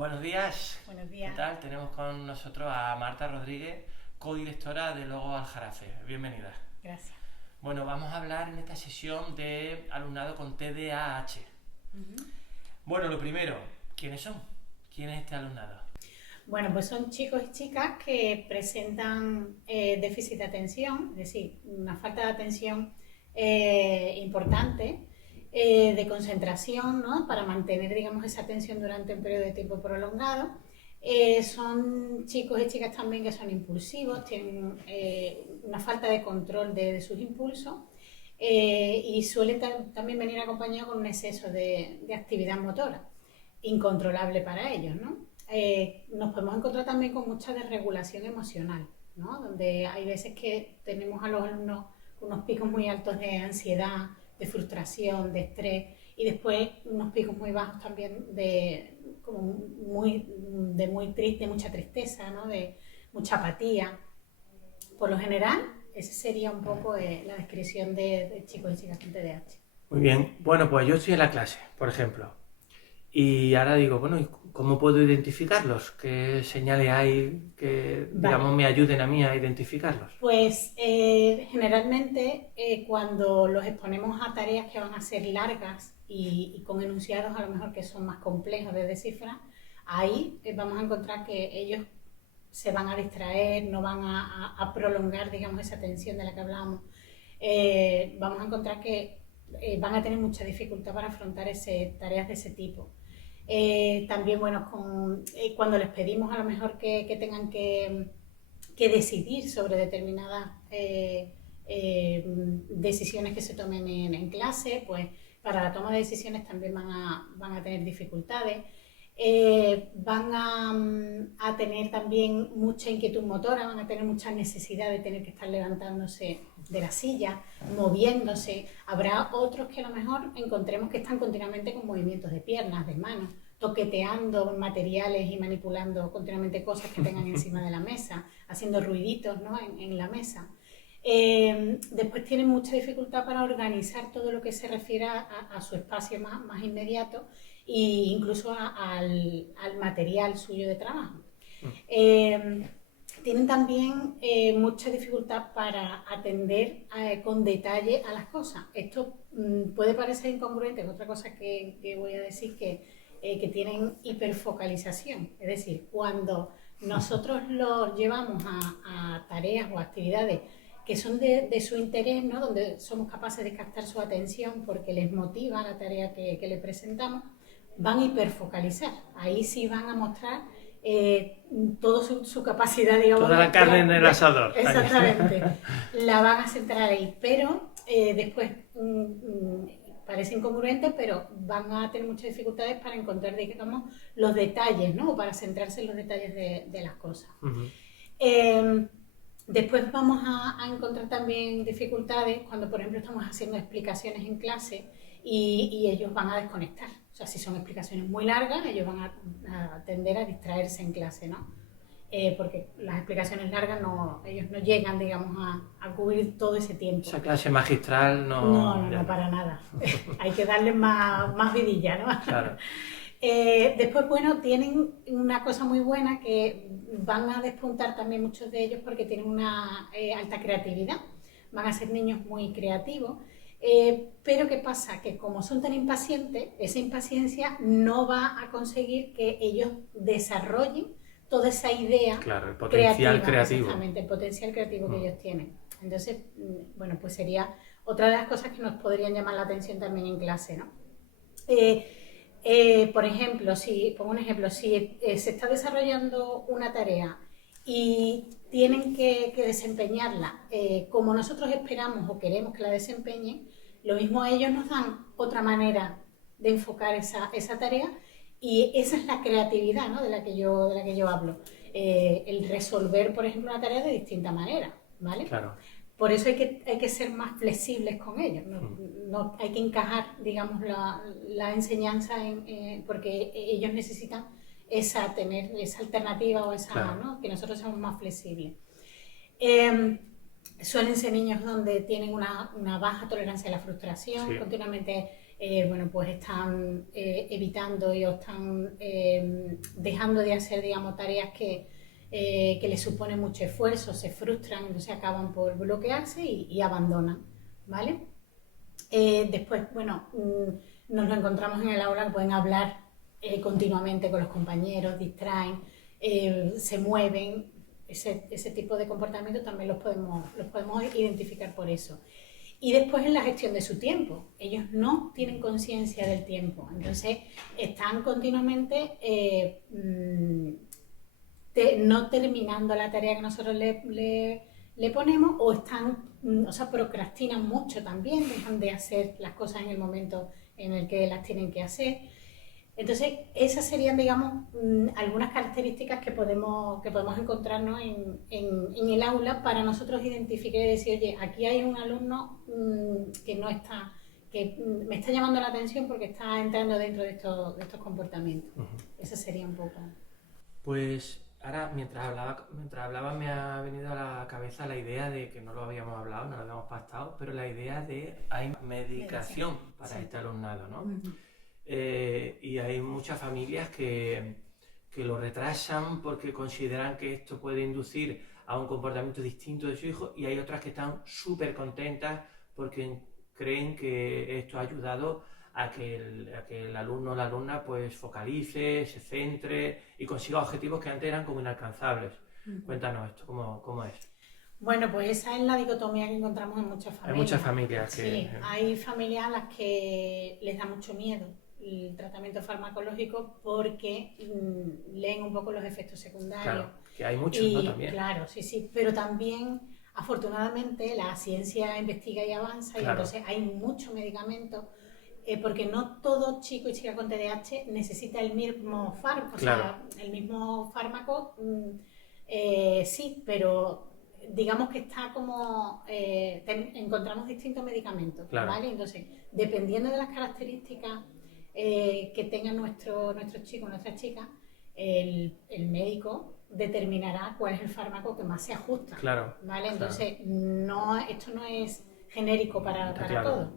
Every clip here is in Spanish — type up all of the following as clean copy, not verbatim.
Buenos días. Buenos ¿Qué días. tal? Tenemos con nosotros a Marta Rodríguez, codirectora de Logo Aljarafe. Bienvenida. Gracias. Bueno, vamos a hablar en esta sesión de alumnado con TDAH. Bueno, lo primero, ¿quiénes son? ¿Quién es este alumnado? Bueno, pues son chicos y chicas que presentan déficit de atención, es decir, una falta de atención importante, de concentración, ¿no? Para mantener, digamos, esa atención durante un periodo de tiempo prolongado. Son chicos y chicas también que son impulsivos, tienen una falta de control de sus impulsos y suelen también venir acompañados con un exceso de actividad motora, incontrolable para ellos, ¿no? Nos podemos encontrar también con mucha desregulación emocional, ¿no? Donde hay veces que tenemos a los alumnos unos picos muy altos de ansiedad, de frustración, de estrés, y después unos picos muy bajos también de muy triste, mucha tristeza, ¿no? De mucha apatía. Por lo general, esa sería un poco la descripción de chicos y chicas con TDAH. Muy bien. Bueno, pues yo estoy en la clase, por ejemplo. Y ahora digo, bueno, ¿y cómo puedo identificarlos? ¿Qué señales hay que, digamos, me ayuden a mí a identificarlos? Pues generalmente cuando los exponemos a tareas que van a ser largas y con enunciados a lo mejor que son más complejos de descifrar, ahí vamos a encontrar que ellos se van a distraer, no van a prolongar, digamos, esa atención de la que hablábamos. Vamos a encontrar que van a tener mucha dificultad para afrontar tareas de ese tipo. También, bueno, cuando les pedimos a lo mejor que tengan que decidir sobre determinadas decisiones que se tomen en clase, pues para la toma de decisiones también van a tener dificultades. Van a tener también mucha inquietud motora, van a tener mucha necesidad de tener que estar levantándose de la silla, moviéndose. Habrá otros que a lo mejor encontremos que están continuamente con movimientos de piernas, de manos, toqueteando materiales y manipulando continuamente cosas que tengan encima de la mesa, haciendo ruiditos, ¿no? en la mesa. Después tienen mucha dificultad para organizar todo lo que se refiere a su espacio más inmediato e incluso al material suyo de trabajo. Tienen también mucha dificultad para atender con detalle a las cosas. Esto puede parecer incongruente con otra cosa que voy a decir, que tienen hiperfocalización. Es decir, cuando nosotros los llevamos a tareas o actividades que son de su interés, ¿no? Donde somos capaces de captar su atención porque les motiva la tarea que le presentamos, van a hiperfocalizar. Ahí sí van a mostrar toda su capacidad, digamos. Toda la carne en el asador. Exactamente. La van a centrar ahí, pero después parece incongruente, pero van a tener muchas dificultades para encontrar, digamos, los detalles, ¿no? O para centrarse en los detalles de las cosas. Después vamos a encontrar también dificultades cuando, por ejemplo, estamos haciendo explicaciones en clase y ellos van a desconectar. O sea, si son explicaciones muy largas, ellos van a tender a distraerse en clase, ¿no? Porque las explicaciones largas ellos no llegan, digamos, a cubrir todo ese tiempo. Esa clase magistral No, para nada. Hay que darles más vidilla, ¿no? Claro. Después, bueno, tienen una cosa muy buena que van a despuntar también muchos de ellos porque tienen una alta creatividad. Van a ser niños muy creativos. Pero ¿qué pasa? Que como son tan impacientes, esa impaciencia no va a conseguir que ellos desarrollen toda esa idea. Claro, el potencial creativo. Exactamente, el potencial creativo que ellos tienen. Entonces, bueno, pues sería otra de las cosas que nos podrían llamar la atención también en clase, ¿no? Por ejemplo, pongo un ejemplo, si se está desarrollando una tarea y tienen que desempeñarla como nosotros esperamos o queremos que la desempeñen, lo mismo ellos nos dan otra manera de enfocar esa tarea y esa es la creatividad, ¿no? de la que yo hablo. El resolver, por ejemplo, una tarea de distinta manera, ¿vale? Claro. Por eso hay que ser más flexibles con ellos, no hay que encajar, digamos, la enseñanza porque ellos necesitan tener esa alternativa o Claro. ¿no? Que nosotros seamos más flexibles. Suelen ser niños donde tienen una baja tolerancia a la frustración, Sí. continuamente bueno, pues están evitando o están dejando de hacer, digamos, tareas que les supone mucho esfuerzo, se frustran, entonces acaban por bloquearse y abandonan, ¿vale? Después, bueno, nos lo encontramos en el aula que pueden hablar continuamente con los compañeros, distraen, se mueven, ese tipo de comportamientos también los podemos identificar por eso. Y después en la gestión de su tiempo. Ellos no tienen conciencia del tiempo, entonces están continuamente no terminando la tarea que nosotros le ponemos, o procrastinan mucho también, dejan de hacer las cosas en el momento en el que las tienen que hacer. Entonces, esas serían, digamos, algunas características que podemos encontrarnos en el aula para nosotros identificar y decir, oye, aquí hay un alumno que no está, que me está llamando la atención porque está entrando dentro de estos comportamientos. Eso sería un poco. Pues ahora, mientras hablaba me ha venido a la cabeza la idea de que no lo habíamos hablado, no lo habíamos pactado, pero la idea de hay medicación para este alumnado, ¿no? Y hay muchas familias que lo retrasan porque consideran que esto puede inducir a un comportamiento distinto de su hijo, y hay otras que están súper contentas porque creen que esto ha ayudado a que el alumno o la alumna pues focalice, se centre y consiga objetivos que antes eran como inalcanzables. Cuéntanos esto, ¿cómo es? Bueno, pues esa es la dicotomía que encontramos en muchas familias. Hay muchas familias que... Sí, hay familias a las que les da mucho miedo el tratamiento farmacológico porque leen un poco los efectos secundarios. Claro, que hay muchos, ¿no? También. Claro, sí, pero también, afortunadamente, la ciencia investiga y avanza, y entonces hay mucho medicamento, porque no todo chico y chica con TDAH necesita el mismo fármaco, claro. O sea, el mismo fármaco, sí, pero digamos que está como, encontramos distintos medicamentos, ¿vale? Entonces, dependiendo de las características que tenga nuestro chico o nuestra chica, el médico determinará cuál es el fármaco que más se ajusta, ¿vale? Entonces, esto no es genérico para todos.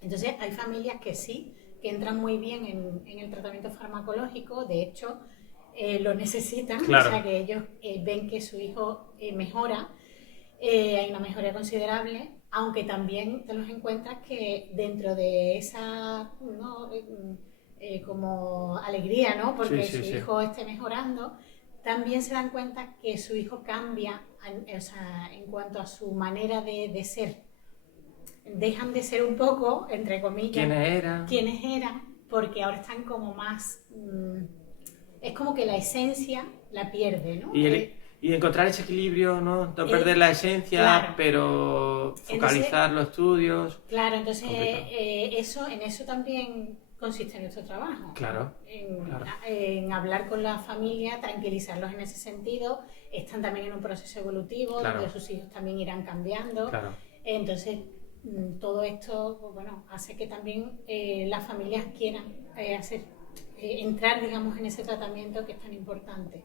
Entonces, hay familias que sí, que entran muy bien en el tratamiento farmacológico, de hecho, lo necesitan, o sea, que ellos ven que su hijo mejora, hay una mejoría considerable, aunque también te los encuentras que dentro de esa como alegría, ¿no? Porque su hijo esté mejorando, también se dan cuenta que su hijo cambia, o sea, en cuanto a su manera de ser. Dejan de ser un poco, entre comillas, quienes eran, porque ahora están como más... es como que la esencia la pierde, ¿no? Y encontrar ese equilibrio, ¿no? No perder la esencia, pero focalizar los estudios. Claro, entonces en eso también consiste nuestro trabajo. En hablar con la familia, tranquilizarlos en ese sentido. Están también en un proceso evolutivo, donde sus hijos también irán cambiando. Entonces, todo esto, pues, bueno, hace que también las familias quieran entrar, digamos, en ese tratamiento que es tan importante.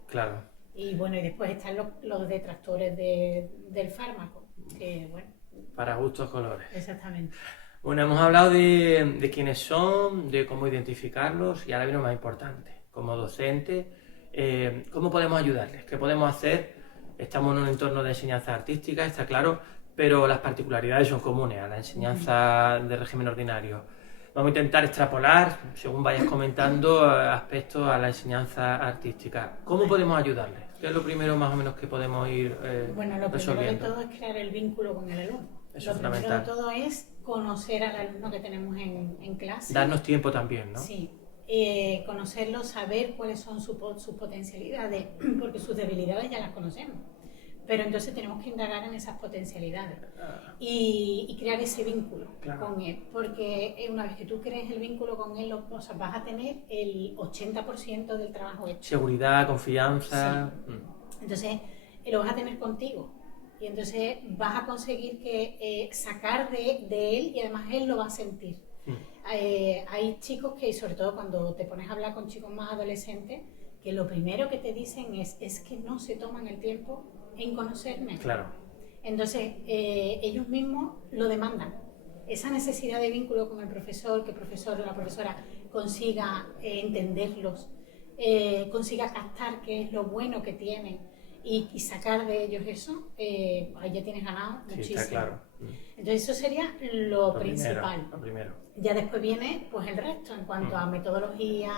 Y bueno, y después están los detractores del fármaco, que bueno... Para gustos colores. Exactamente. Bueno, hemos hablado de quiénes son, de cómo identificarlos, y ahora viene lo más importante. Como docente, ¿cómo podemos ayudarles? ¿Qué podemos hacer? Estamos en un entorno de enseñanza artística, está claro, pero las particularidades son comunes a la enseñanza de régimen ordinario. Vamos a intentar extrapolar, según vayas comentando, aspectos a la enseñanza artística. ¿Cómo podemos ayudarles? ¿Qué es lo primero más o menos que podemos ir Bueno, lo primero de todo es crear el vínculo con el alumno. Eso es fundamental. Lo primero de todo es conocer al alumno que tenemos en clase. Darnos tiempo también, ¿no? Sí. Conocerlo, saber cuáles son sus potencialidades, porque sus debilidades ya las conocemos. Pero entonces tenemos que indagar en esas potencialidades y crear ese vínculo con él, porque una vez que tú crees el vínculo con él, vas a tener el 80% del trabajo hecho. Seguridad, confianza... Sí. Entonces, lo vas a tener contigo y entonces vas a conseguir sacar de él, y además él lo va a sentir. Hay chicos que, sobre todo cuando te pones a hablar con chicos más adolescentes, que lo primero que te dicen es que no se toman el tiempo en conocerme. Claro. Entonces, ellos mismos lo demandan. esa necesidad de vínculo con el profesor, que el profesor o la profesora consiga entenderlos, consiga captar qué es lo bueno que tienen y sacar de ellos eso, ahí ya tienes ganado muchísimo. Está claro. Entonces eso sería lo principal. Lo primero. Ya después viene pues el resto, en cuanto a metodología,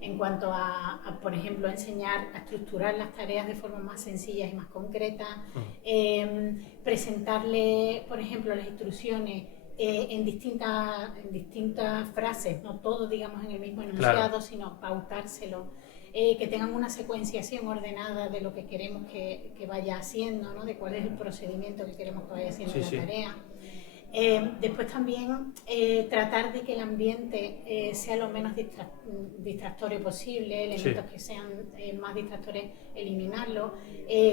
en cuanto a, por ejemplo, enseñar a estructurar las tareas de forma más sencilla y más concreta, presentarle, por ejemplo, las instrucciones en distintas frases, no todo, digamos, en el mismo enunciado, sino pautárselo, que tengan una secuenciación ordenada de lo que queremos que vaya haciendo, ¿no? De cuál es el procedimiento que queremos que vaya haciendo la tarea. Después también tratar de que el ambiente sea lo menos distractorio posible, elementos que sean más distractores, eliminarlos,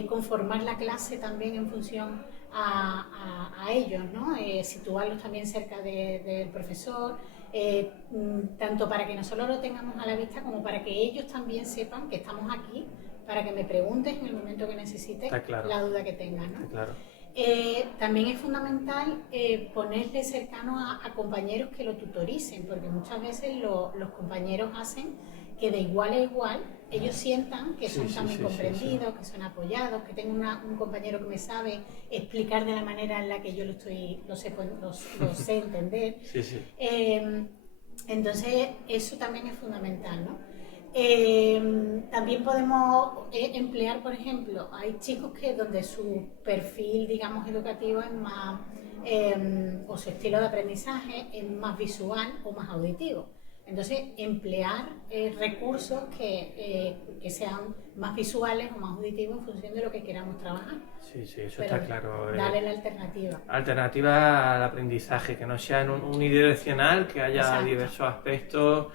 conformar la clase también en función a ellos, ¿no? Situarlos también cerca del profesor, tanto para que nosotros lo tengamos a la vista como para que ellos también sepan que estamos aquí para que me preguntes en el momento que necesites la duda que tengas, ¿no? Claro. También es fundamental ponerle cercano a compañeros que lo tutoricen, porque muchas veces los compañeros hacen que de igual a igual ellos sientan que son también comprendidos, que son apoyados, que tengo un compañero que me sabe explicar de la manera en la que yo lo sé entender. Entonces eso también es fundamental, ¿no? También podemos emplear, por ejemplo, hay chicos que donde su perfil, digamos, educativo es más, o su estilo de aprendizaje es más visual o más auditivo. Entonces, emplear recursos que sean más visuales o más auditivos en función de lo que queramos trabajar. Sí, eso está claro. Darle la alternativa. Alternativa al aprendizaje, que no sea unidireccional, que haya diversos aspectos,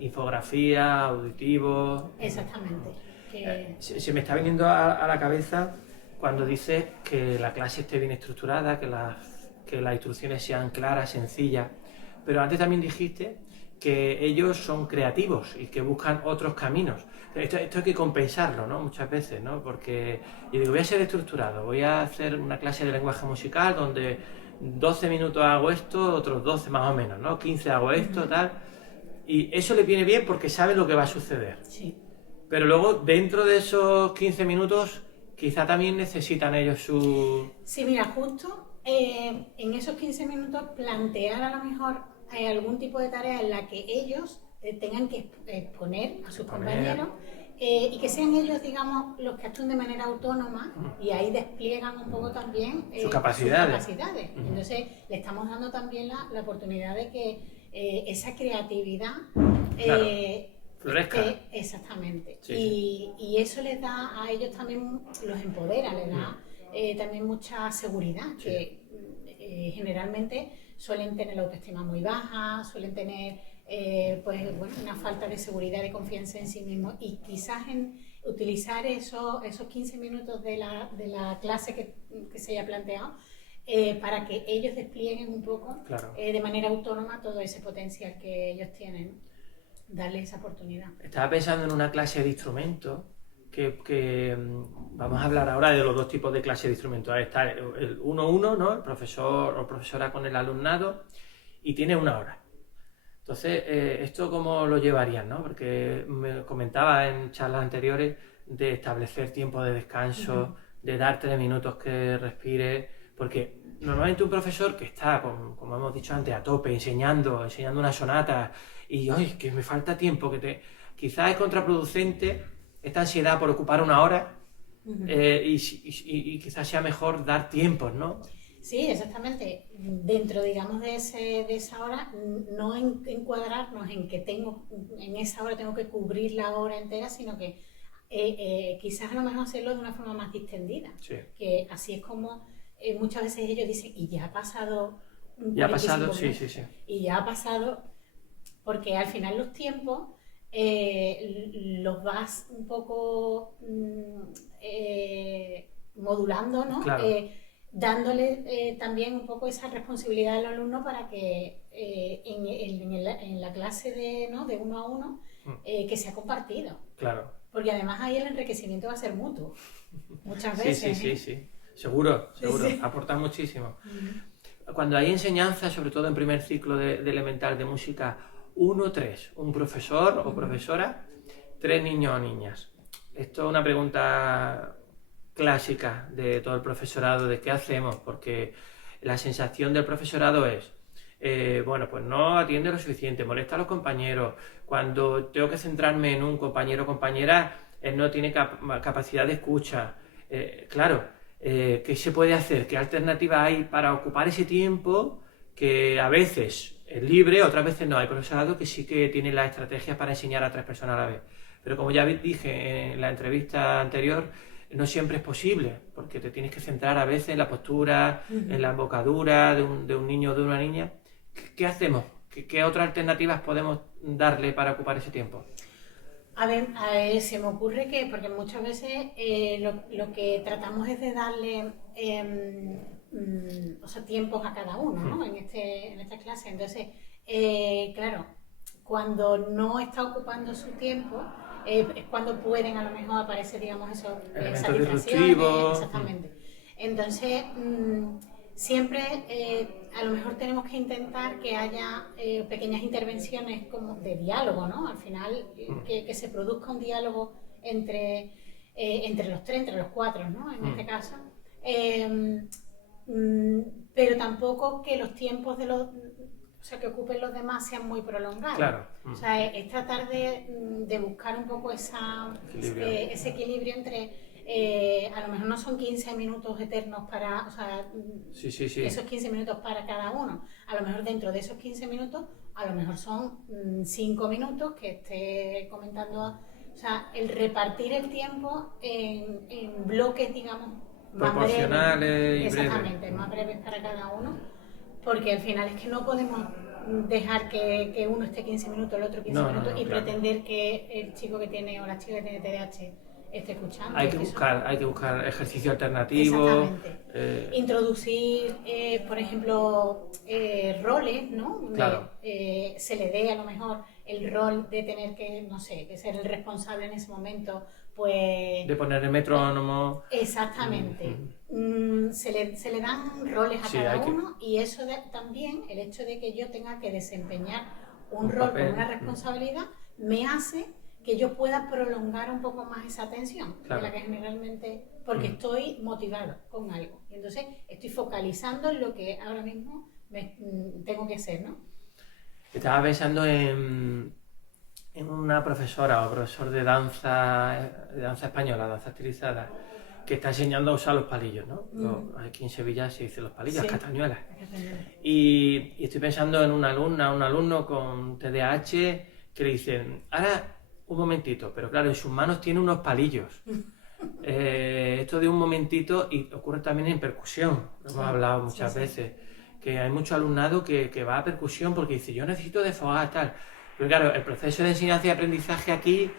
infografía, auditivo. Exactamente. Se me está viniendo a la cabeza cuando dices que la clase esté bien estructurada, que las instrucciones sean claras, sencillas. Pero antes también dijiste que ellos son creativos y que buscan otros caminos. Esto hay que compensarlo, ¿no? Muchas veces, ¿no? Porque yo digo, voy a ser estructurado, voy a hacer una clase de lenguaje musical donde 12 minutos hago esto, otros 12 más o menos, ¿no? 15 hago esto, tal. Y eso les viene bien porque saben lo que va a suceder. Sí. Pero luego, dentro de esos 15 minutos, quizá también necesitan ellos su... Sí, mira, justo en esos 15 minutos plantear a lo mejor algún tipo de tarea en la que ellos tengan que exponer a sus compañeros y que sean ellos, digamos, los que actúen de manera autónoma y ahí despliegan un poco también sus capacidades. Entonces, le estamos dando también la oportunidad de que esa creatividad florezca. Exactamente. Y eso les da a ellos también, los empodera, les da también mucha seguridad, que generalmente suelen tener la autoestima muy baja, suelen tener una falta de seguridad, de confianza en sí mismos, y quizás en utilizar esos 15 minutos de la clase que se haya planteado para que ellos desplieguen un poco de manera autónoma todo ese potencial que ellos tienen, darles esa oportunidad. Estaba pensando en una clase de instrumentos que vamos a hablar ahora de los dos tipos de clase de instrumentos. Ahí está el 1-1, ¿no? El profesor o profesora con el alumnado, y tiene 1 hora. Entonces, ¿esto cómo lo llevarían, no? Porque me comentaba en charlas anteriores de establecer tiempo de descanso, de dar 3 minutos que respire, porque normalmente un profesor que está, como hemos dicho antes, a tope, enseñando una sonata, y ¡ay, que me falta tiempo! Quizás es contraproducente esta ansiedad por ocupar 1 hora, y quizás sea mejor dar tiempos, ¿no? Sí, exactamente. Dentro, digamos, de esa hora, no encuadrarnos en que en esa hora tengo que cubrir la hora entera, sino que quizás a lo mejor hacerlo de una forma más distendida. Que así es como muchas veces ellos dicen, y ya ha pasado ya ha pasado, sí. Y ya ha pasado, porque al final los tiempos los vas un poco modulando, ¿no? Claro. Dándole también un poco esa responsabilidad al alumno para que en la clase de 1 a 1 que sea compartido. Claro. Porque además ahí el enriquecimiento va a ser mutuo. Muchas veces. Sí. Seguro. Aporta muchísimo. cuando hay enseñanza, sobre todo en primer ciclo de elemental de música, 1-3, un profesor o profesora, 3 niños o niñas. Esto es una pregunta clásica de todo el profesorado, de qué hacemos, porque la sensación del profesorado es, bueno, pues no atiende lo suficiente, molesta a los compañeros, cuando tengo que centrarme en un compañero o compañera, él no tiene capacidad de escucha. Claro, ¿qué se puede hacer? ¿Qué alternativa hay para ocupar ese tiempo que a veces es libre, otras veces no? Hay profesorado que sí que tiene las estrategias para enseñar a 3 personas a la vez. Pero como ya dije en la entrevista anterior, no siempre es posible, porque te tienes que centrar a veces en la postura, en la embocadura de un niño o de una niña. ¿Qué hacemos? ¿Qué otras alternativas podemos darle para ocupar ese tiempo? A ver, se me ocurre que, porque muchas veces lo que tratamos es de darle o sea, tiempos a cada uno, ¿no? En esta clase. Entonces, claro, cuando no está ocupando su tiempo, es cuando pueden a lo mejor aparecer, digamos, esas distracciones. Exactamente. Entonces, siempre a lo mejor tenemos que intentar que haya pequeñas intervenciones como de diálogo, ¿no? Al final, que se produzca un diálogo entre los 3, entre los 4, ¿no? En este caso. Pero tampoco que los tiempos o sea, que ocupen los demás sean muy prolongados. Claro. O sea, es tratar de buscar un poco ese equilibrio entre, a lo mejor no son 15 minutos eternos para, o sea, esos 15 minutos para cada uno. A lo mejor dentro de esos 15 minutos, a lo mejor son 5 minutos que esté comentando. O sea, el repartir el tiempo en bloques, digamos, más proporcionales breves. Exactamente, más breves para cada uno. Porque al final es que no podemos dejar que uno esté 15 minutos, el otro 15 minutos y pretender que el chico que tiene o la chica que tiene TDAH esté escuchando. Hay que buscar ejercicio alternativo. Exactamente. Introducir, por ejemplo, roles, ¿no? Claro. Se le dé a lo mejor el rol de tener que, no sé, que ser el responsable en ese momento, pues... De poner el metrónomo. Exactamente. Se le dan roles a cada uno y eso también, el hecho de que yo tenga que desempeñar un rol con una responsabilidad, me hace que yo pueda prolongar un poco más esa atención, de la que generalmente, porque estoy motivado con algo. Y entonces estoy focalizando en lo que ahora mismo tengo que hacer, ¿no? Estaba pensando en una profesora o profesor de danza española, danza estilizada, que está enseñando a usar los palillos, ¿no? Aquí en Sevilla se dicen los palillos, castañuelas. Y estoy pensando en una alumna, un alumno con TDAH que le dicen, ahora un momentito, pero claro, en sus manos tiene unos palillos. Esto de un momentito, y ocurre también en percusión, lo hemos hablado muchas veces, que hay mucho alumnado que va a percusión porque dice, yo necesito desfogar tal. Pero claro, el proceso de enseñanza y aprendizaje aquí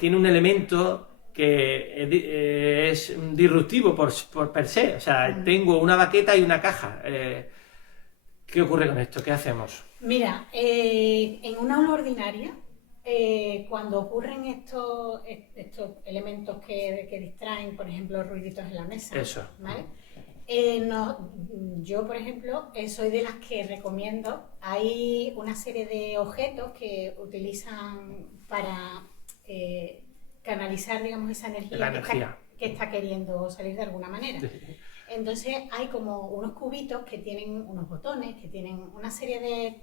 tiene un elemento que es disruptivo por per se. O sea, tengo una baqueta y una caja. ¿Qué ocurre con esto? ¿Qué hacemos? Mira, en una aula ordinaria, cuando ocurren estos elementos que distraen, por ejemplo, ruiditos en la mesa, ¿vale? Yo, por ejemplo, soy de las que recomiendo, hay una serie de objetos que utilizan para canalizar, digamos, esa energía que está queriendo salir de alguna manera. Entonces hay como unos cubitos que tienen unos botones, que tienen una serie de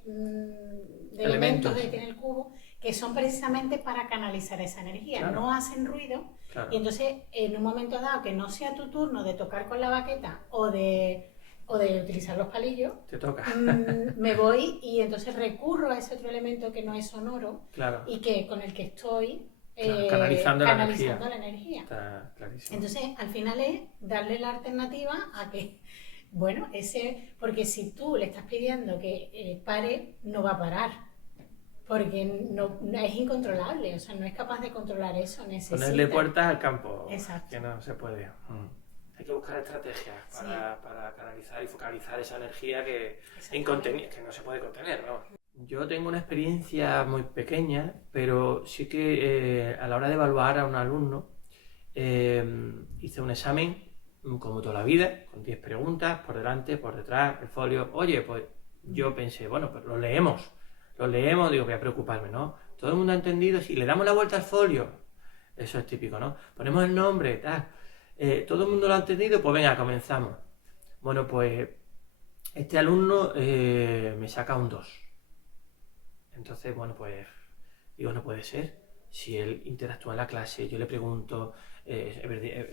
elementos que tiene el cubo, que son precisamente para canalizar esa energía. Claro. No hacen ruido. Claro. Y entonces, en un momento dado que no sea tu turno de tocar con la baqueta o de utilizar los palillos, te toca. Me voy y entonces recurro a ese otro elemento que no es sonoro, claro, y que con el que estoy canalizando la energía. Está clarísimo. Entonces, al final es darle la alternativa a que, bueno, porque si tú le estás pidiendo que pare, no va a parar. Porque no es incontrolable, o sea, no es capaz de controlar eso. Ponerle puertas al campo. Exacto. Que no se puede. Hay que buscar estrategias para canalizar y focalizar esa energía que no se puede contener, ¿no? Yo tengo una experiencia muy pequeña, pero sí que a la hora de evaluar a un alumno hice un examen como toda la vida, con 10 preguntas, por delante, por detrás, el folio. Oye, pues yo pensé, bueno, pues lo leemos, digo, voy a preocuparme, ¿no? Todo el mundo ha entendido, si le damos la vuelta al folio, eso es típico, ¿no? Ponemos el nombre, tal, todo el mundo lo ha entendido, pues venga, comenzamos. Bueno, pues este alumno me saca un 2. Entonces, bueno, pues digo, no puede ser. Si él interactúa en la clase, yo le pregunto,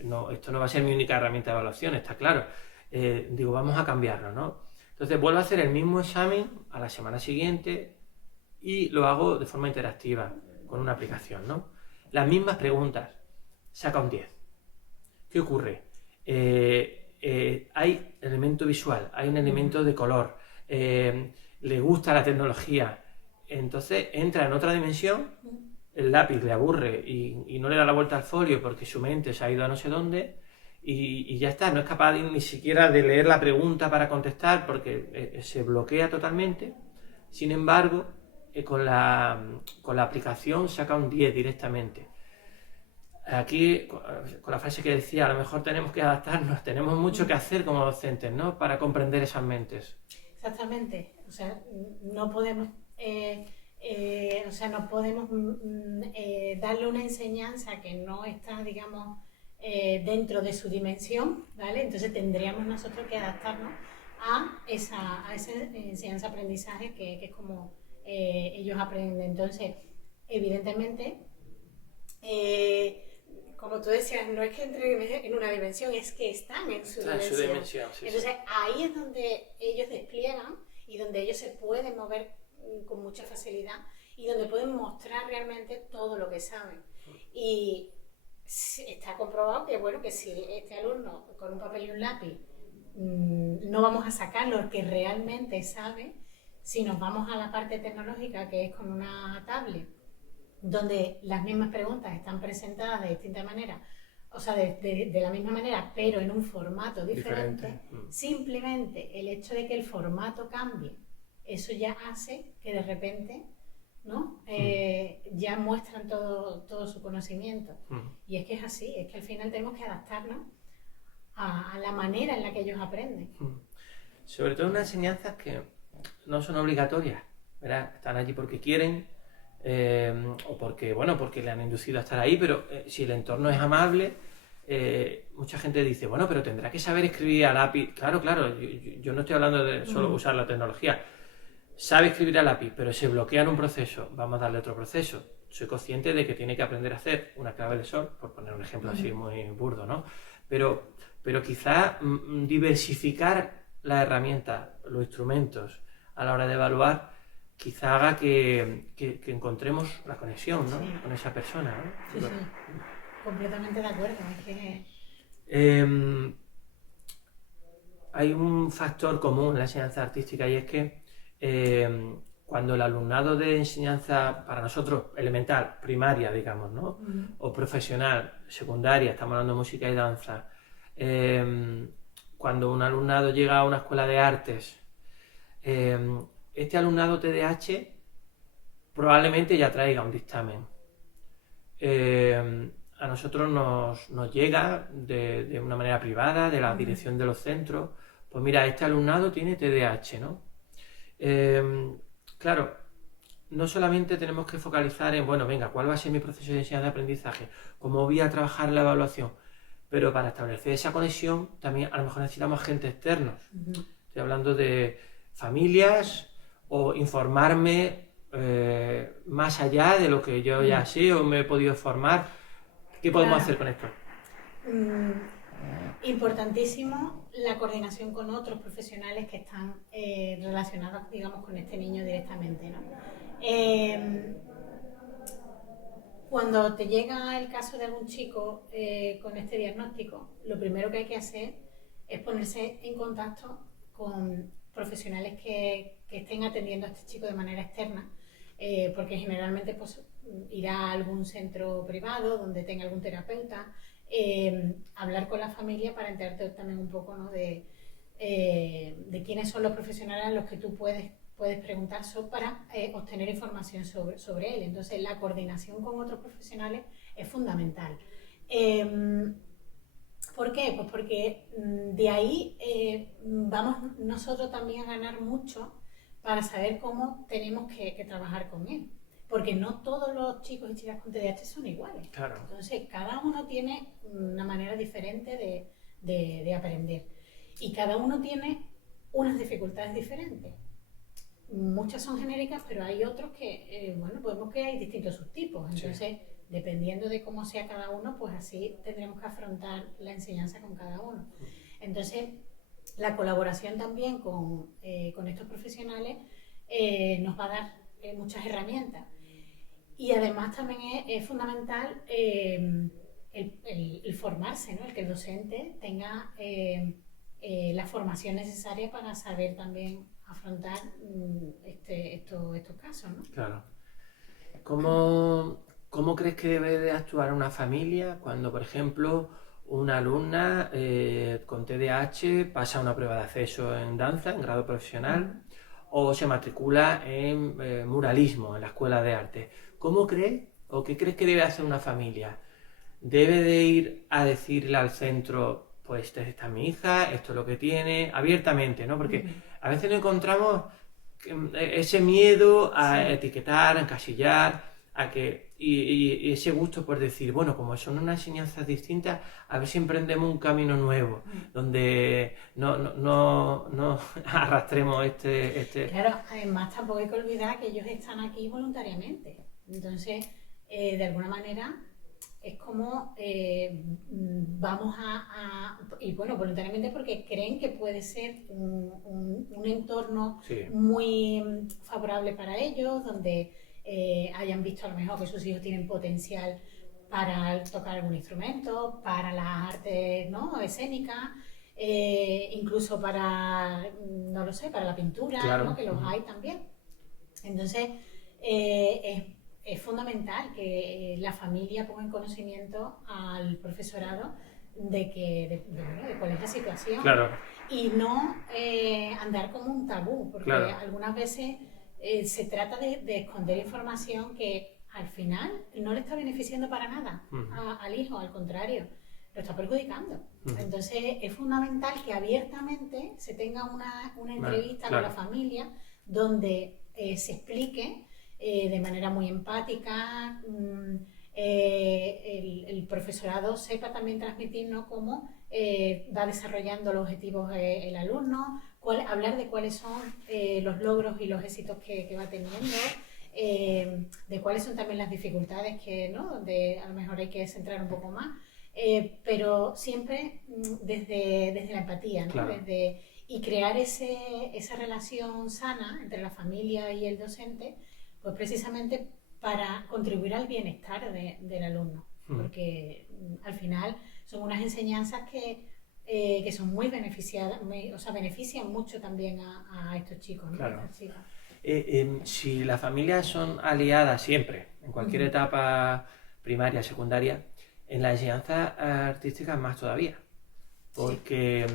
no, esto no va a ser mi única herramienta de evaluación, está claro. Digo, vamos a cambiarlo, ¿no? Entonces vuelvo a hacer el mismo examen a la semana siguiente y lo hago de forma interactiva, con una aplicación, ¿no? Las mismas preguntas, saca un 10. ¿Qué ocurre? Hay elemento visual, hay un elemento de color, le gusta la tecnología, entonces entra en otra dimensión, el lápiz le aburre y no le da la vuelta al folio porque su mente se ha ido a no sé dónde y ya está, no es capaz ni siquiera de leer la pregunta para contestar porque se bloquea totalmente. Sin embargo, con la aplicación saca un 10 directamente. Aquí, con la frase que decía, a lo mejor tenemos que adaptarnos, tenemos mucho que hacer como docentes, ¿no? Para comprender esas mentes. Exactamente, o sea, no podemos, darle una enseñanza que no está, digamos, dentro de su dimensión, ¿vale? Entonces tendríamos nosotros que adaptarnos a esa enseñanza-aprendizaje que es como ellos aprenden. Entonces, evidentemente, como tú decías, no es que entren en una dimensión, es que están en su dimensión. Sí, entonces, ahí es donde ellos despliegan y donde ellos se pueden mover con mucha facilidad y donde pueden mostrar realmente todo lo que saben. Y está comprobado que, bueno, que si este alumno con un papel y un lápiz no vamos a sacar lo que realmente sabe, si nos vamos a la parte tecnológica, que es con una tablet, donde las mismas preguntas están presentadas de distinta manera, o sea, de la misma manera, pero en un formato diferente. Simplemente el hecho de que el formato cambie, eso ya hace que de repente, ¿no? Ya muestran todo su conocimiento. Y es que es así, es que al final tenemos que adaptarnos a la manera en la que ellos aprenden. Sobre todo unas enseñanzas que no son obligatorias, ¿verdad? Están allí porque quieren, o porque, bueno, porque le han inducido a estar ahí, pero si el entorno es amable, mucha gente dice, bueno, pero tendrá que saber escribir a lápiz. Claro, yo no estoy hablando de solo usar la tecnología. Sabe escribir a lápiz, pero se bloquea en un proceso, vamos a darle otro proceso. Soy consciente de que tiene que aprender a hacer una clave de sol, por poner un ejemplo así muy burdo, ¿no? Pero quizá diversificar las herramientas, los instrumentos a la hora de evaluar, quizá haga que encontremos la conexión, ¿no? Sí. Con esa persona, ¿no? Sí, completamente de acuerdo. Es que... hay un factor común en la enseñanza artística y es que cuando el alumnado de enseñanza, para nosotros, elemental, primaria, digamos, ¿no? O profesional, secundaria, estamos hablando de música y danza, cuando un alumnado llega a una escuela de artes, este alumnado TDAH probablemente ya traiga un dictamen. A nosotros nos llega de una manera privada, de la dirección de los centros, pues mira, este alumnado tiene TDAH, ¿no? Claro, no solamente tenemos que focalizar en, bueno, venga, ¿cuál va a ser mi proceso de enseñanza-aprendizaje? ¿Cómo voy a trabajar la evaluación? Pero para establecer esa conexión también a lo mejor necesitamos agentes externos. Estoy hablando de familias o informarme más allá de lo que yo ya sé o me he podido formar. ¿Qué podemos hacer con esto? Importantísimo la coordinación con otros profesionales que están relacionados, digamos, con este niño directamente, ¿no? Cuando te llega el caso de algún chico con este diagnóstico, lo primero que hay que hacer es ponerse en contacto con profesionales que estén atendiendo a este chico de manera externa, porque generalmente pues, irá a algún centro privado donde tenga algún terapeuta, hablar con la familia para enterarte también un poco, ¿no? de quiénes son los profesionales a los que tú puedes preguntar para obtener información sobre él. Entonces, la coordinación con otros profesionales es fundamental. ¿Por qué? Pues porque de ahí vamos nosotros también a ganar mucho para saber cómo tenemos que trabajar con él. Porque no todos los chicos y chicas con TDAH son iguales. Claro. Entonces, cada uno tiene una manera diferente de aprender. Y cada uno tiene unas dificultades diferentes. Muchas son genéricas, pero hay otros que, bueno, podemos que hay distintos subtipos. Entonces, sí, dependiendo de cómo sea cada uno, pues así tendremos que afrontar la enseñanza con cada uno. Entonces, la colaboración también con estos profesionales nos va a dar muchas herramientas. Y además también es fundamental el formarse, ¿no? El que el docente tenga la formación necesaria para saber también afrontar estos casos, ¿no? Claro. ¿Cómo crees que debe de actuar una familia cuando, por ejemplo, una alumna con TDAH pasa una prueba de acceso en danza, en grado profesional, o se matricula en muralismo en la escuela de arte? ¿Cómo crees o qué crees que debe hacer una familia? ¿Debe de ir a decirle al centro, pues esta es mi hija, esto es lo que tiene, abiertamente, ¿no? Porque a veces nos encontramos ese miedo a etiquetar, a encasillar, y ese gusto por decir, bueno, como son unas enseñanzas distintas, a ver si emprendemos un camino nuevo, donde no arrastremos este... Claro, además tampoco hay que olvidar que ellos están aquí voluntariamente. Entonces, de alguna manera, es como vamos y bueno, voluntariamente porque creen que puede ser un entorno muy favorable para ellos, donde hayan visto a lo mejor que sus hijos tienen potencial para tocar algún instrumento, para las artes, ¿no?, escénicas, incluso para, no lo sé, para la pintura, claro, ¿no?, que los hay también. Entonces, es fundamental que la familia ponga en conocimiento al profesorado de cuál es la situación. Claro. Y no andar como un tabú, porque claro, algunas veces se trata de esconder información que al final no le está beneficiando para nada al hijo, al contrario, lo está perjudicando. Entonces es fundamental que abiertamente se tenga una entrevista con la familia donde se explique de manera muy empática, el profesorado sepa también transmitir, ¿no?, cómo va desarrollando los objetivos el alumno, hablar de cuáles son los logros y los éxitos que va teniendo, de cuáles son también las dificultades ¿no?, donde a lo mejor hay que centrar un poco más, pero siempre desde la empatía, ¿no? Claro. Y crear esa relación sana entre la familia y el docente, pues precisamente para contribuir al bienestar del alumno, porque al final son unas enseñanzas que son muy beneficiadas, o sea, benefician mucho también a estos chicos, ¿no? Claro. Si las familias son aliadas siempre, en cualquier etapa primaria, secundaria, en la enseñanza artística más todavía, porque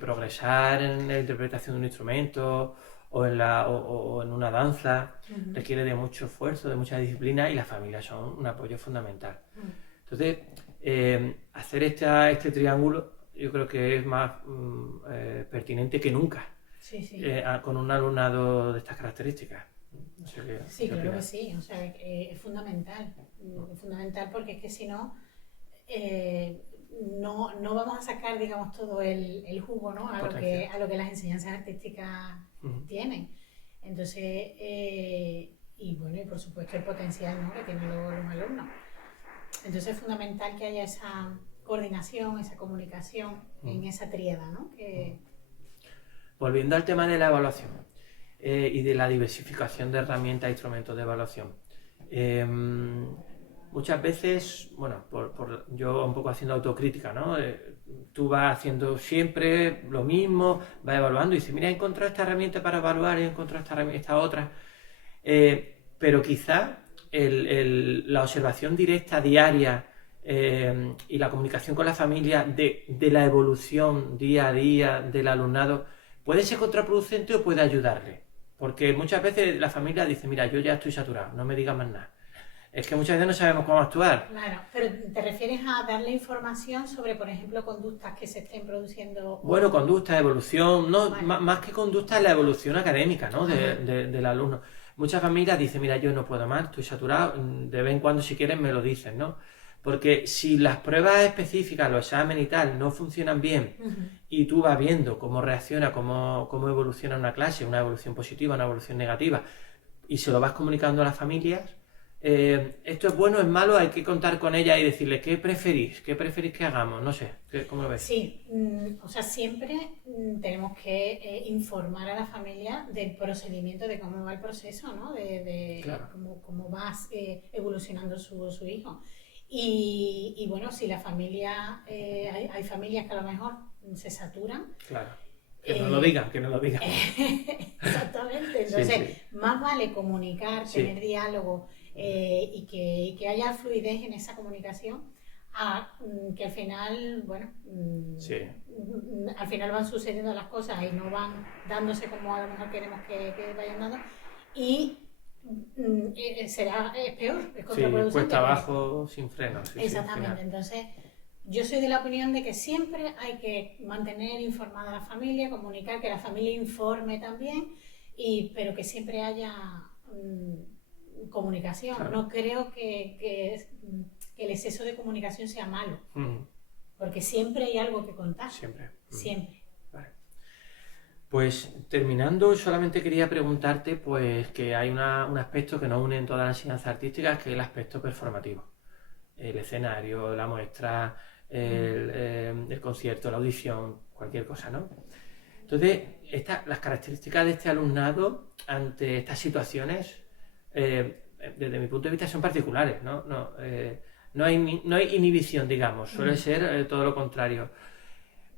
progresar en la interpretación de un instrumento o en una danza requiere de mucho esfuerzo, de mucha disciplina, y las familias son un apoyo fundamental. Entonces, hacer este triángulo yo creo que es más pertinente que nunca con un alumnado de estas características. No sé sí, claro que sí, o sea, es fundamental porque es que si no, no vamos a sacar, digamos, todo el jugo, ¿no?, a lo que las enseñanzas artísticas tienen. Entonces, y bueno, y por supuesto el potencial, ¿no?, que tienen los alumnos. Entonces es fundamental que haya esa coordinación, esa comunicación en esa tríada, ¿no? Volviendo al tema de la evaluación y de la diversificación de herramientas e instrumentos de evaluación. Muchas veces, bueno, yo un poco haciendo autocrítica, ¿no? Tú vas haciendo siempre lo mismo, vas evaluando y dices, mira, he encontrado esta herramienta para evaluar, he encontrado esta otra. Pero quizá la observación directa, diaria, y la comunicación con la familia de la evolución día a día del alumnado puede ser contraproducente o puede ayudarle. Porque muchas veces la familia dice, mira, yo ya estoy saturado, no me digas más nada. es que muchas veces no sabemos cómo actuar. Claro, pero ¿te refieres a darle información sobre, por ejemplo, conductas que se estén produciendo? Bueno, conducta, evolución, no, Vale. más que conducta es la evolución académica, ¿no? Del alumno. Muchas familias dicen, mira, yo no puedo más, estoy saturado, de vez en cuando si quieren me lo dicen, ¿no? Porque si las pruebas específicas, los exámenes y tal, no funcionan bien y tú vas viendo cómo reacciona, cómo evoluciona una clase, una evolución positiva, una evolución negativa, y se lo vas comunicando a las familias, esto es bueno, es malo, hay que contar con ella y decirle, ¿qué preferís? ¿Qué preferís que hagamos? No sé, ¿cómo lo ves? Sí, o sea, siempre tenemos que informar a la familia del procedimiento, de cómo va el proceso, ¿no? De Claro. cómo va evolucionando su hijo. Y bueno, si la familia, hay familias que a lo mejor se saturan. Claro. Que no lo digan, que no lo digan. Exactamente. Entonces, Sí. más vale comunicar, Sí. tener diálogo y que haya fluidez en esa comunicación, que al final, bueno, Sí. al final van sucediendo las cosas y no van dándose como a lo mejor queremos que vayan dando. Y es peor, es Sí, contraproducente. cuesta abajo sin freno. Sí, Exactamente. Sí, Entonces, yo soy de la opinión de que siempre hay que mantener informada a la familia, comunicar, que la familia informe también, pero que siempre haya comunicación. Claro. No creo que el exceso de comunicación sea malo, porque siempre hay algo que contar. Siempre. Siempre. Vale. Pues terminando, solamente quería preguntarte pues que hay un aspecto que nos une en toda la enseñanza artística, que es el aspecto performativo. El escenario, la muestra, el concierto, la audición, cualquier cosa, ¿no? Entonces, las características de este alumnado ante estas situaciones, desde mi punto de vista, son particulares, ¿no? No hay inhibición, digamos, suele ser todo lo contrario.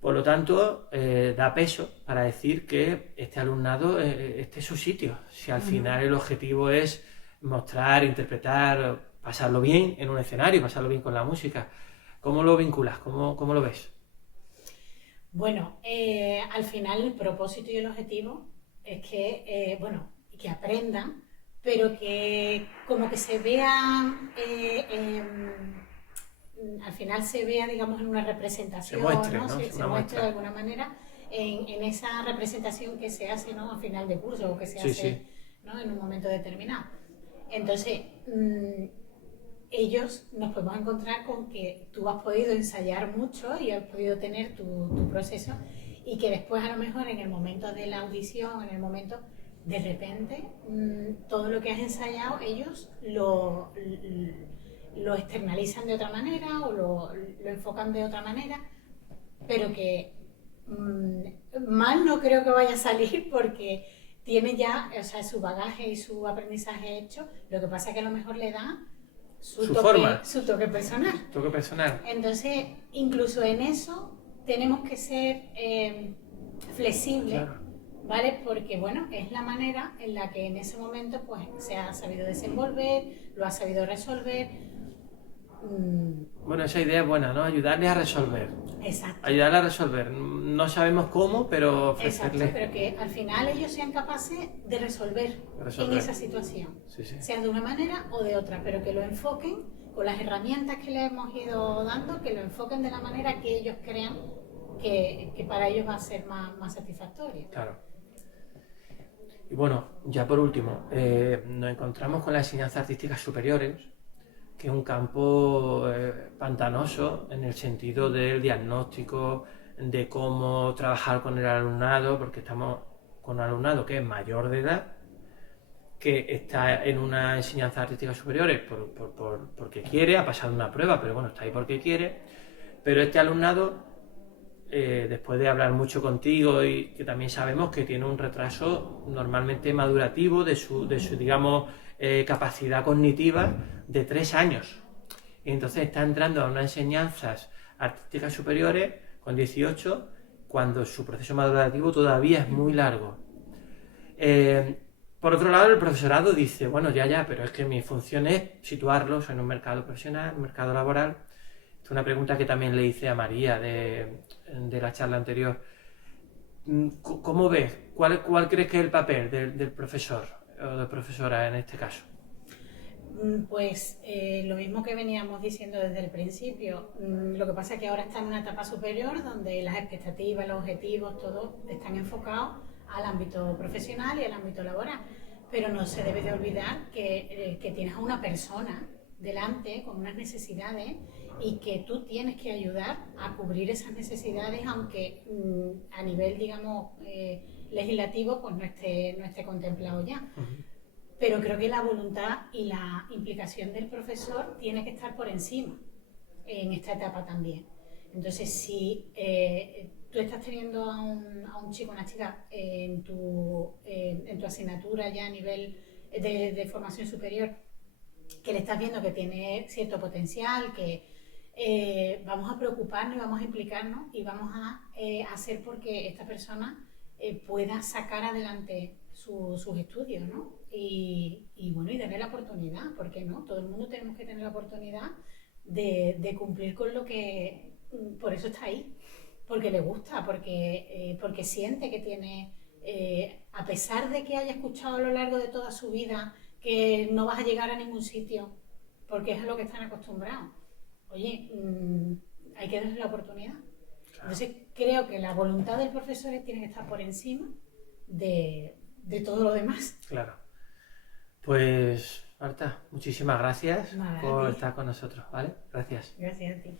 Por lo tanto, da peso para decir que este alumnado, este es su sitio. Si al final el objetivo es mostrar, interpretar, pasarlo bien en un escenario, pasarlo bien con la música, ¿cómo lo vinculas? ¿Cómo lo ves? Bueno, al final el propósito y el objetivo es que, que aprendan, pero que como que se vea, al final se vea, digamos, en una representación, Se muestre, ¿no? Se muestre de alguna manera en esa representación que se hace, ¿no? A final de curso o que se hace, ¿no? En un momento determinado. Entonces, ellos nos podemos encontrar con que tú has podido ensayar mucho y has podido tener tu proceso y que después a lo mejor en el momento de la audición, en el momento, de repente, todo lo que has ensayado ellos lo externalizan de otra manera o lo enfocan de otra manera, pero que mal no creo que vaya a salir porque tiene ya, o sea, su bagaje y su aprendizaje hecho. Lo que pasa es que a lo mejor le da su toque personal. Toque personal. Entonces, incluso en eso tenemos que ser flexibles, claro. ¿Vale? Porque, bueno, es la manera en la que en ese momento pues se ha sabido desenvolver, lo ha sabido resolver. Bueno, esa idea es buena, ¿no? Ayudarles a resolver. Exacto. Ayudarles a resolver. No sabemos cómo, pero ofrecerles... Exacto, pero que al final ellos sean capaces de resolver en esa situación. Sí. Sea de una manera o de otra, pero que lo enfoquen con las herramientas que les hemos ido dando, que lo enfoquen de la manera que ellos crean que para ellos va a ser más satisfactorio. Claro. Y bueno, ya por último, nos encontramos con las enseñanzas artísticas superiores, que es un campo pantanoso en el sentido del diagnóstico, de cómo trabajar con el alumnado, porque estamos con un alumnado que es mayor de edad, que está en una enseñanza artística superiores porque quiere, ha pasado una prueba, pero bueno, está ahí porque quiere, pero este alumnado, después de hablar mucho contigo y que también sabemos que tiene un retraso normalmente madurativo de su digamos, capacidad cognitiva de 3 años. Y entonces está entrando a unas enseñanzas artísticas superiores con 18, cuando su proceso madurativo todavía es muy largo. Por otro lado, el profesorado dice, bueno, ya, pero es que mi función es situarlos en un mercado profesional, un mercado laboral. Esta es una pregunta que también le hice a María de la charla anterior. ¿Cómo ves? ¿Cuál crees que es el papel del profesor o de profesora en este caso? Pues lo mismo que veníamos diciendo desde el principio. Lo que pasa es que ahora está en una etapa superior donde las expectativas, los objetivos, todo están enfocados al ámbito profesional y al ámbito laboral. Pero no se debe de olvidar que tienes a una persona delante con unas necesidades y que tú tienes que ayudar a cubrir esas necesidades, aunque a nivel, digamos, legislativo, pues no esté contemplado ya. Pero creo que la voluntad y la implicación del profesor tiene que estar por encima en esta etapa también. Entonces, si tú estás teniendo a un chico, una chica en tu asignatura ya a nivel de formación superior, que le estás viendo que tiene cierto potencial, que vamos a preocuparnos y vamos a implicarnos y vamos a hacer porque esta persona pueda sacar adelante sus estudios, ¿no? Y bueno, y darle la oportunidad, ¿por qué no? Todo el mundo tenemos que tener la oportunidad de cumplir con lo que, por eso está ahí, porque le gusta, porque siente que tiene, a pesar de que haya escuchado a lo largo de toda su vida que no vas a llegar a ningún sitio, porque es a lo que están acostumbrados. Oye, hay que darle la oportunidad. Claro. Entonces creo que la voluntad del profesor tiene que estar por encima de todo lo demás. Claro. Pues, Marta, muchísimas gracias Nada, por estar con nosotros, ¿vale? Gracias. Gracias a ti.